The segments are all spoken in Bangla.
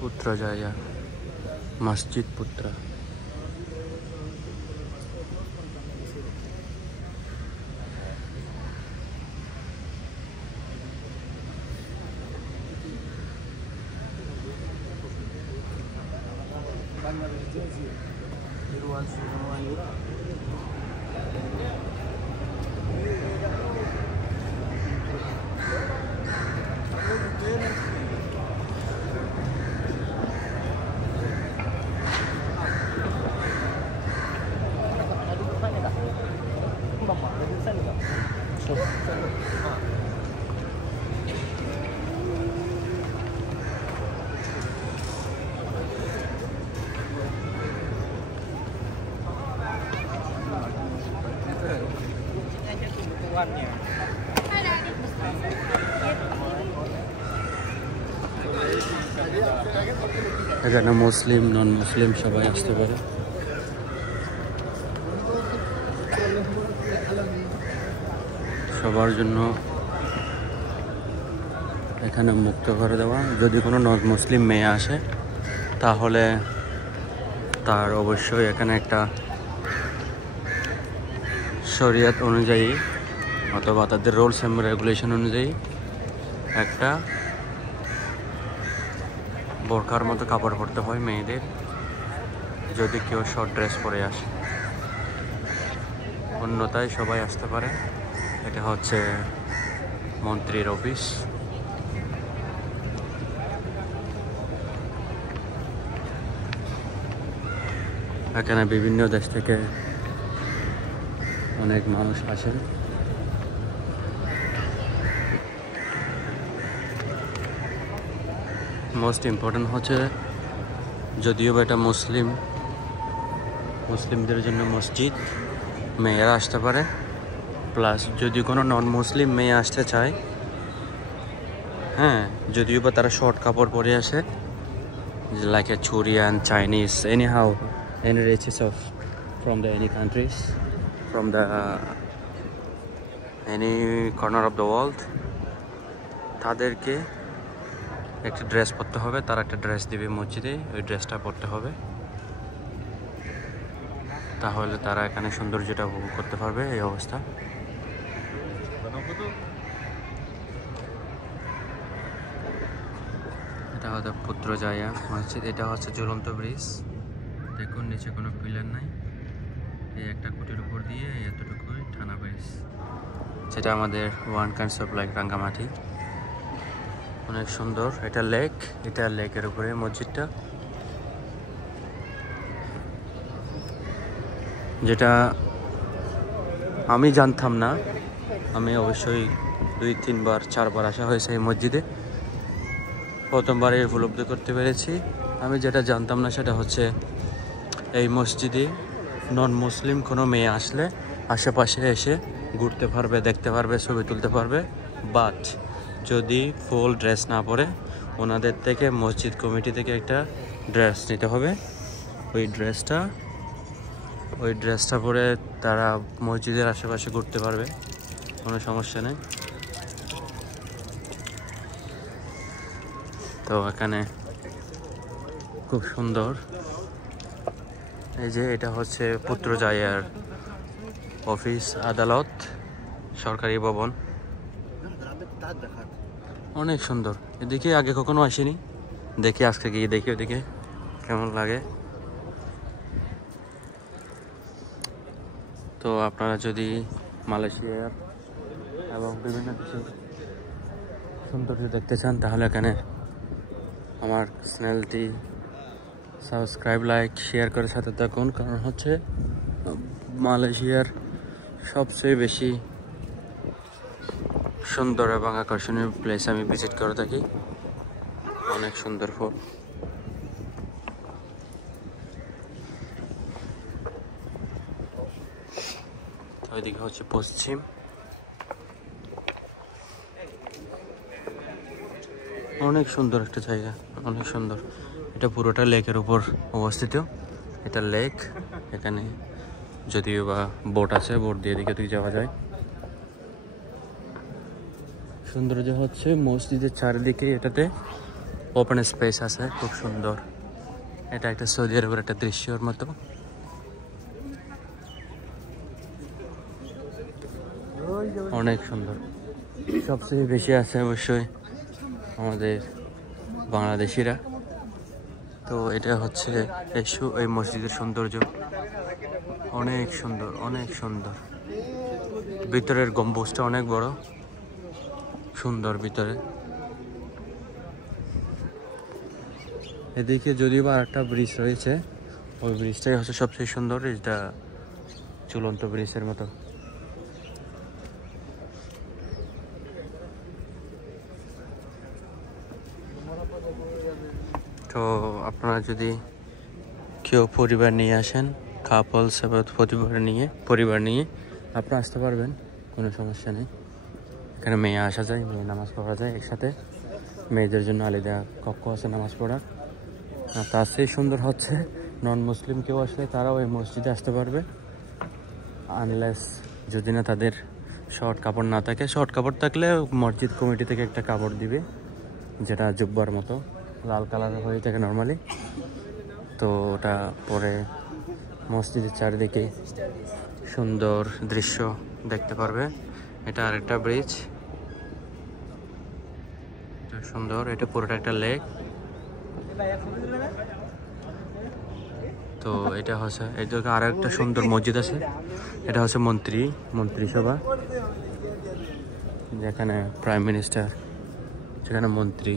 পুত্রজায়া মসজিদ পুত্রা। এখানে মুসলিম নন মুসলিম সবাই আসতে পারে। সবার জন্য এখানে মুক্ত করে দেওয়া। যদি কোনো নন মুসলিম মেয়ে আসে তাহলে তার অবশ্যই এখানে একটা শরিয়ত অনুযায়ী অথবা তাদের রুলস এন্ড রেগুলেশন অনুযায়ী একটা বোরখার মতো কাপড় পরতে হয় মেয়েদের, যদি কেউ শর্ট ড্রেস পরে আসে। অন্যথায় সবাই আসতে পারে। এটা হচ্ছে মন্ত্রীর অফিস। এখানে বিভিন্ন দেশ থেকে অনেক মানুষ আসেন। মোস্ট ইম্পর্টেন্ট হচ্ছে, যদিও বা এটা মুসলিমদের জন্য মসজিদ, মেয়েরা আসতে পারে। প্লাস যদি কোনো নন মুসলিম মেয়ে আসতে চায়, হ্যাঁ, যদিও বা তারা শর্ট কাপড় পরে আসে, like a Korean, Chinese, anyhow, any races of from the any countries, from the any corner of the world, তাদেরকে একটা ড্রেস পরতে হবে। তারা একটা ড্রেস দিবে মসজিদে, ওই ড্রেসটা পরতে হবে। তাহলে তারা এখানে সৌন্দর্যটা উপভোগ করতে পারবে। এই অবস্থা। এটা হচ্ছে পুত্রজায়া মসজিদ। এটা হচ্ছে ঝুলন্ত ব্রিজ। দেখুন নিচে কোনো পিলার নাই, এই একটা খুঁটির উপর দিয়ে এতটুকুই টানা ব্রিজ, যেটা আমাদের ওয়ান কনসেপ্ট লাইক রাঙ্গামাটি। অনেক সুন্দর। এটা লেক, এটা লেকের উপরে মসজিদটা, যেটা আমি জানতাম না। আমি অবশ্যই 2-3 বার 4 বার আসা হয়েছে এই মসজিদে। প্রথমবারে উপলব্ধি করতে পেরেছি। আমি যেটা জানতাম না সেটা হচ্ছে, এই মসজিদে নন মুসলিম কোনো মেয়ে আসলে আশেপাশে এসে ঘুরতে পারবে, দেখতে পারবে, ছবি তুলতে পারবে। বাট যদি ফুল ড্রেস না পরে, ওনাদের থেকে মসজিদ কমিটি থেকে একটা ড্রেস নিতে হবে। ওই ড্রেসটা পরে তারা মসজিদের আশেপাশে ঘুরতে পারবে, কোনো সমস্যা নেই। তো এখানে খুব সুন্দর। এই যে এটা হচ্ছে পুত্রজায়ার অফিস, আদালত, সরকারি ভবন। অনেক সুন্দর। এদিকে আগে কখনো আসিনি, দেখি আজকে গিয়ে দেখি ওদিকে কেমন লাগে। তো আপনারা যদি মালয়েশিয়ার এবং বিভিন্ন দেশের সৌন্দর্য দেখতে চান, তাহলে এখানে আমার চ্যানেলটি সাবস্ক্রাইব, লাইক, শেয়ার করে সাথে থাকুন। কারণ হচ্ছে মালয়েশিয়ার সবচেয়ে বেশি সুন্দর এবং আকর্ষণীয় প্লেস আমি ভিজিট করে থাকি। অনেক সুন্দর ফল। ওইদিকে হচ্ছে পশ্চিম। অনেক সুন্দর একটা জায়গা, অনেক সুন্দর। এটা পুরোটা লেকের উপর অবস্থিত। এটা লেক, এখানে যদিও বা বোট আছে, বোট দিয়ে দিকে তুই যাওয়া যায়। সৌন্দর্য হচ্ছে মসজিদের চারিদিকে এটাতে ওপেন স্পেস আছে, খুব সুন্দর। এটা একটা সৌদি আরবের একটা দৃশ্যর মতো। অনেক সুন্দর। সবচেয়ে বেশি আছে অবশ্যই আমাদের বাংলাদেশিরা। তো এটা হচ্ছে এই মসজিদের সৌন্দর্য, অনেক সুন্দর, অনেক সুন্দর। ভিতরের গম্বুজটা অনেক বড়, সুন্দর ভিতরে। এদিকে যদিও বা একটা ব্রিজ রয়েছে, ওই ব্রিজটাই হচ্ছে সবচেয়ে সুন্দর। এটা চলন্ত ব্রিজের মতো। তো আপনারা যদি কেউ পরিবার নিয়ে আসেন, কাপলস পরিবার নিয়ে আপনারা আসতে পারবেন, কোনো সমস্যা নেই। এখানে মেয়ে আসা যায়, মেয়ে নামাজ পড়া যায় একসাথে। মেয়েদের জন্য আলাদা কক্ষ আছে নামাজ পড়ার। আর তার চেয়ে সুন্দর হচ্ছে নন মুসলিম কেউ আসলে তারাও এই মসজিদে আসতে পারবে, আনলেস যদি না তাদের শর্ট কাপড় না থাকে। শর্ট কাপড় থাকলে মসজিদ কমিটি থেকে একটা কাপড় দিবে, যেটা জুব্বার মতো লাল কালারের হয়ে থাকে নর্মালি। তো ওটা পরে মসজিদের চারিদিকে সুন্দর দৃশ্য দেখতে পারবে। এটা আরেকটা ব্রিজ, সুন্দর। এটা পুরোটা একটা লেক। তো এটা হচ্ছে এই জায়গায় আর একটা সুন্দর মসজিদ আছে। এটা হচ্ছে মন্ত্রিসভা, যেখানে প্রাইম মিনিস্টার, যেখানে মন্ত্রী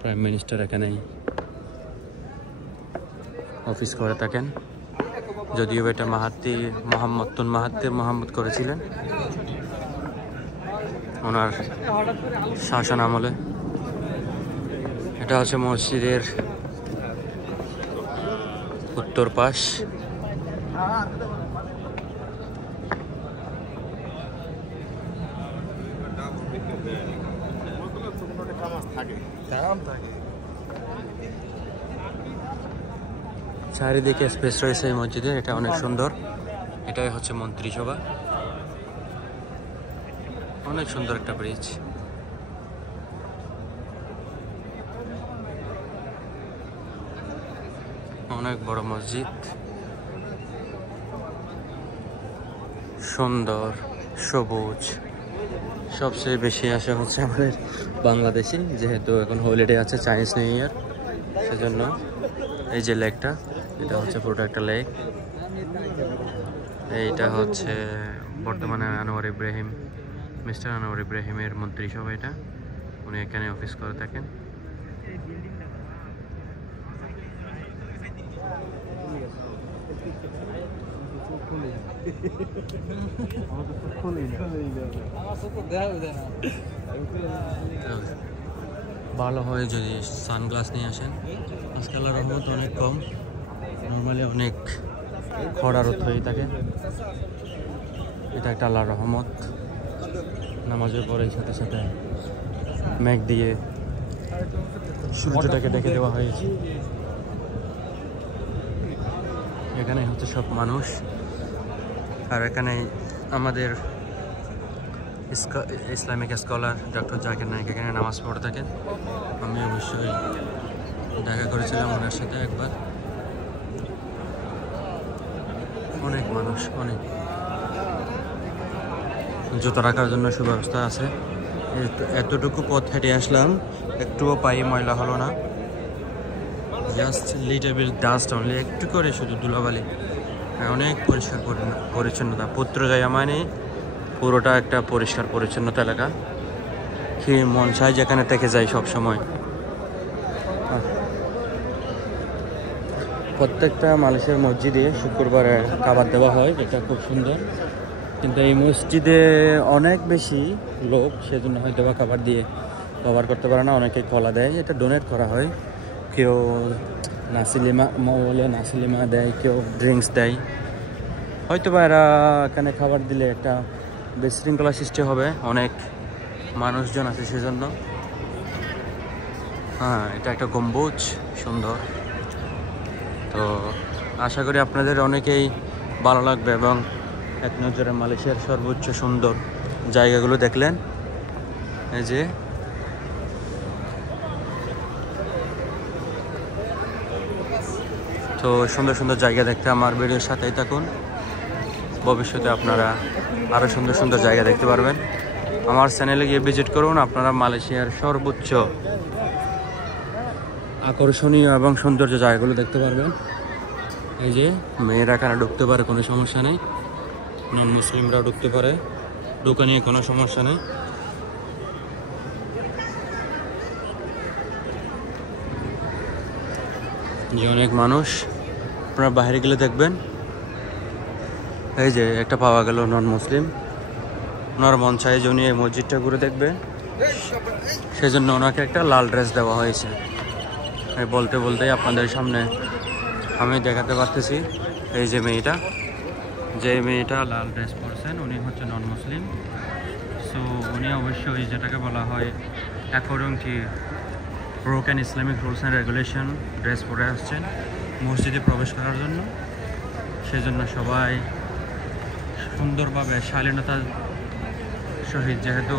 প্রাইম মিনিস্টার এখানেই অফিস করে থাকেন। যদিও এটা মোহাম্মদ করেছিলেন ওনার শাসন আমলে। এটা হচ্ছে মসজিদের উত্তর পাশ। চারিদিকে স্পেস রয়েছে এই মসজিদে, এটা অনেক সুন্দর। এটাই হচ্ছে মন্ত্রিসভা, অনেক সুন্দর একটা ব্রিজ। অনেক বড় মসজিদ, সুন্দর, সবুজ। সবচেয়ে বেশি আসা হচ্ছে আমাদের বাংলাদেশি, যেহেতু এখন হলিডে আছে, চাইনিজ নিউ ইয়ার, সেজন্য এই যে লেকটা, এটা হচ্ছে পুরোটা একটা লেক। এইটা হচ্ছে বর্তমানে মিস্টার আনোয়ার ইব্রাহিমের মন্ত্রিসভা। এটা উনি এখানে অফিস করে থাকেন। ভালো হয় যদি সানগ্লাস নিয়ে আসেন। আজকাল রহমত অনেক কম, নর্মালি অনেক খরা রোদ হয়ে থাকে। এটা একটা আল্লাহর রহমত। নামাজের পরে সাথে সাথে মেঘ দিয়ে সূর্যটাকে ডেকে দেওয়া হয়েছে। এখানে হচ্ছে সব মানুষ, আর এখানে আমাদের Islamic scholar doctor Zakir Naik এখানে নামাজ পড়ে থাকেন। আমি অবশ্যই দেখা করেছিলাম ওনার সাথে একবার। অনেক মানুষ, অনেক। জুতো রাখার জন্য সুব্যবস্থা আছে। এতটুকু পথ হেঁটে আসলাম, একটুও পায়ে ময়লা হলো না। জাস্ট লিটল ডাস্ট অনলি, একটু করে শুধু ধুলাবালি। অনেক পরিষ্কার পরিচ্ছন্নতা। পুত্রজায়া মানে পুরোটা একটা পরিষ্কার পরিচ্ছন্নতা এলাকা। কি মন চায় যেখানে থেকে যাই সব সময়। প্রত্যেকটা মানুষের মসজিদে শুক্রবারে খাবার দেওয়া হয়, এটা খুব সুন্দর। কিন্তু এই মসজিদে অনেক বেশি লোক, সেজন্য হয়তো বা খাবার দিয়ে কভার করতে পারে না। অনেকে কলা দেয়, এটা ডোনেট করা হয়। কেউ নাসিলিমা দেয়, কেউ ড্রিঙ্কস দেয়। হয়তো বা এরা এখানে খাবার দিলে একটা বিশৃঙ্খলা সৃষ্টি হবে, অনেক মানুষজন আছে সেজন্য। হ্যাঁ, এটা একটা গম্বুজ, সুন্দর। তো আশা করি আপনাদের অনেকেই ভালো লাগবে এবং এক নজরে মালয়েশিয়ার সর্বোচ্চ সুন্দর জায়গাগুলো দেখলেন। এই যে তো সুন্দর সুন্দর জায়গা দেখতে আমার ভিডিওর সাথেই থাকুন। ভবিষ্যতে আপনারা আরও সুন্দর সুন্দর জায়গা দেখতে পারবেন। আমার চ্যানেলে গিয়ে ভিজিট করুন, আপনারা মালয়েশিয়ার সর্বোচ্চ আকর্ষণীয় এবং সৌন্দর্য জায়গাগুলো দেখতে পারবেন। এই যে মেয়েরা এখানে ঢুকতে পারে, কোনো সমস্যা নেই। নন মুসলিমরাও ঢুকতে পারে, ঢুকে নিয়ে কোনো সমস্যা নেই। যে অনেক মানুষ, আপনারা বাইরে গেলে দেখবেন। এই যে একটা পাওয়া গেল নন মুসলিম, ওনার মন চাই যে উনি এই মসজিদটা ঘুরে দেখবে, সেজন্য ওনাকে একটা লাল ড্রেস দেওয়া হয়েছে। বলতে বলতেই আপনাদের সামনে আমি দেখাতে পারতেছি। এই যে মেয়েটা, লাল ড্রেস পরছেন, উনি হচ্ছে নন মুসলিম। সো উনি অবশ্যই যেটাকে বলা হয় according to broken Islamic rules and regulation dress পরে আসছেন মসজিদে প্রবেশ করার জন্য। সেজন্য সবাই সুন্দরভাবে শালীনতার সহিত, যেহেতু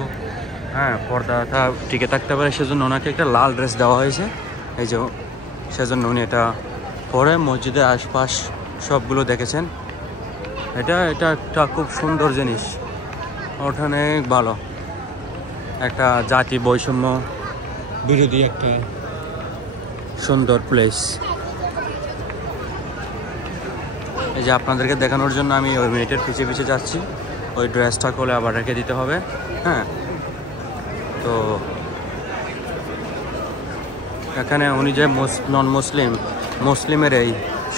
পর্দাটা টিকে থাকতে পারে, সেজন্য ওনাকে একটা লাল ড্রেস দেওয়া হয়েছে। এই যে সেজন্য উনি এটা পরে মসজিদের আশপাশ সবগুলো দেখেছেন। এটা একটা খুব সুন্দর জিনিস, অনেক ভালো একটা জাতি বৈষম্য বিরোধী একটা সুন্দর প্লেস। এই যে আপনাদেরকে দেখানোর জন্য আমি ওই মেয়েটার পিছিয়ে পিছিয়ে যাচ্ছি। ওই ড্রেসটা খুলে আবার রেখে দিতে হবে। হ্যাঁ, তো এখানে উনি যে নন মুসলিমের এই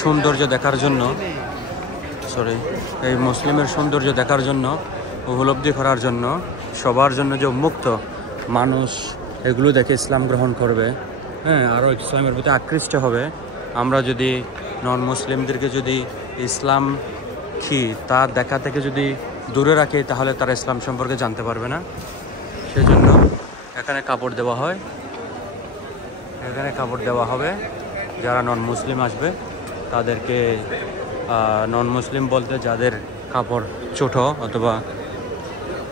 সৌন্দর্য দেখার জন্য, এই মুসলিমের সৌন্দর্য দেখার জন্য, উপলব্ধি করার জন্য, সবার জন্য যে উন্মুক্ত মানুষ এগুলো দেখে ইসলাম গ্রহণ করবে, আরও ইসলামের প্রতি আকৃষ্ট হবে। আমরা যদি নন মুসলিমদেরকে যদি ইসলাম কি তা দেখা থেকে যদি দূরে রাখি, তাহলে তারা ইসলাম সম্পর্কে জানতে পারবে না। সেজন্য এখানে কাপড় দেওয়া হয়, এখানে কাপড় দেওয়া হবে। যারা নন মুসলিম আসবে তাদেরকে, নন মুসলিম বলতে যাদের কাপড় ছোটো অথবা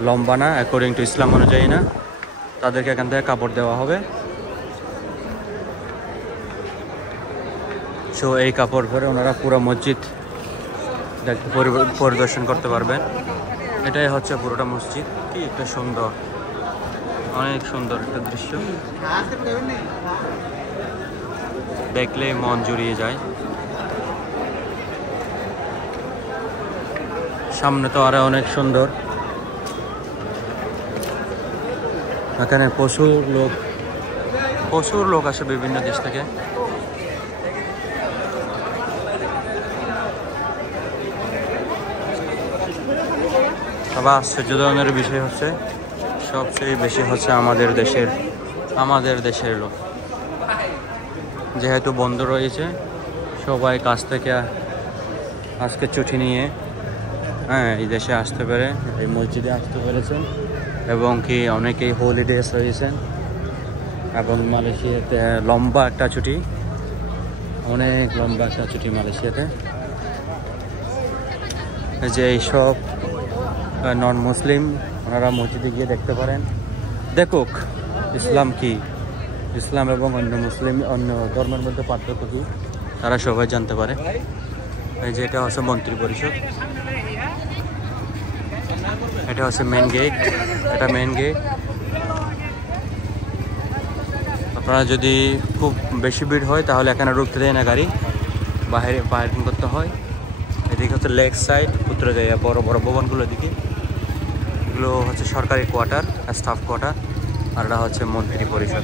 লম্বা না, অ্যাকর্ডিং টু ইসলাম অনুযায়ী না, তাদেরকে এখান থেকে কাপড় দেওয়া হবে। সো এই কাপড় পরে ওনারা পুরো মসজিদ পরিদর্শন করতে পারবেন। এটাই হচ্ছে পুরোটা মসজিদ। কি একটা সুন্দর, অনেক সুন্দর একটা দৃশ্য, দেখলে মন জুড়িয়ে যায়। সামনে তো আরো অনেক সুন্দর। এখানে প্রচুর লোক আসে বিভিন্ন দেশ থেকে। তবে আশ্চর্যজনকের বিষয় হচ্ছে, সবচেয়ে বেশি হচ্ছে আমাদের দেশের লোক। যেহেতু বন্ধ রয়েছে, সবাই কাছ থেকে আজকে ছুটি নিয়ে এই দেশে আসতে পেরে, এই মসজিদে আসতে পেরেছেন, এবং কি অনেকেই হলিডেজ রয়েছেন। এবং মালয়েশিয়াতে লম্বা একটা ছুটি, অনেক লম্বা একটা ছুটি মালয়েশিয়াতে। যে এইসব নন মুসলিম ওনারা মসজিদে গিয়ে দেখতে পারেন, দেখুক ইসলাম কি, ইসলাম এবং অন্য ধর্মের মধ্যে পার্থক্য কী, তারা সবাই জানতে পারে। এই যে এটা হচ্ছে মন্ত্রী পরিষদ, এটা হচ্ছে মেন গেট, এটা মেন গেট। আপনারা যদি খুব বেশি ভিড় হয় তাহলে এখানে ঢুকতে দেয় না গাড়ি, বাইরে পার্কিং করতে হয়। এদিকে হচ্ছে লেগ সাইড, উত্তরে যায় বড় বড় ভবনগুলোর দিকে, এগুলো হচ্ছে সরকারি কোয়ার্টার, স্টাফ কোয়ার্টার, আর এটা হচ্ছে মন্ত্রী পরিষদ।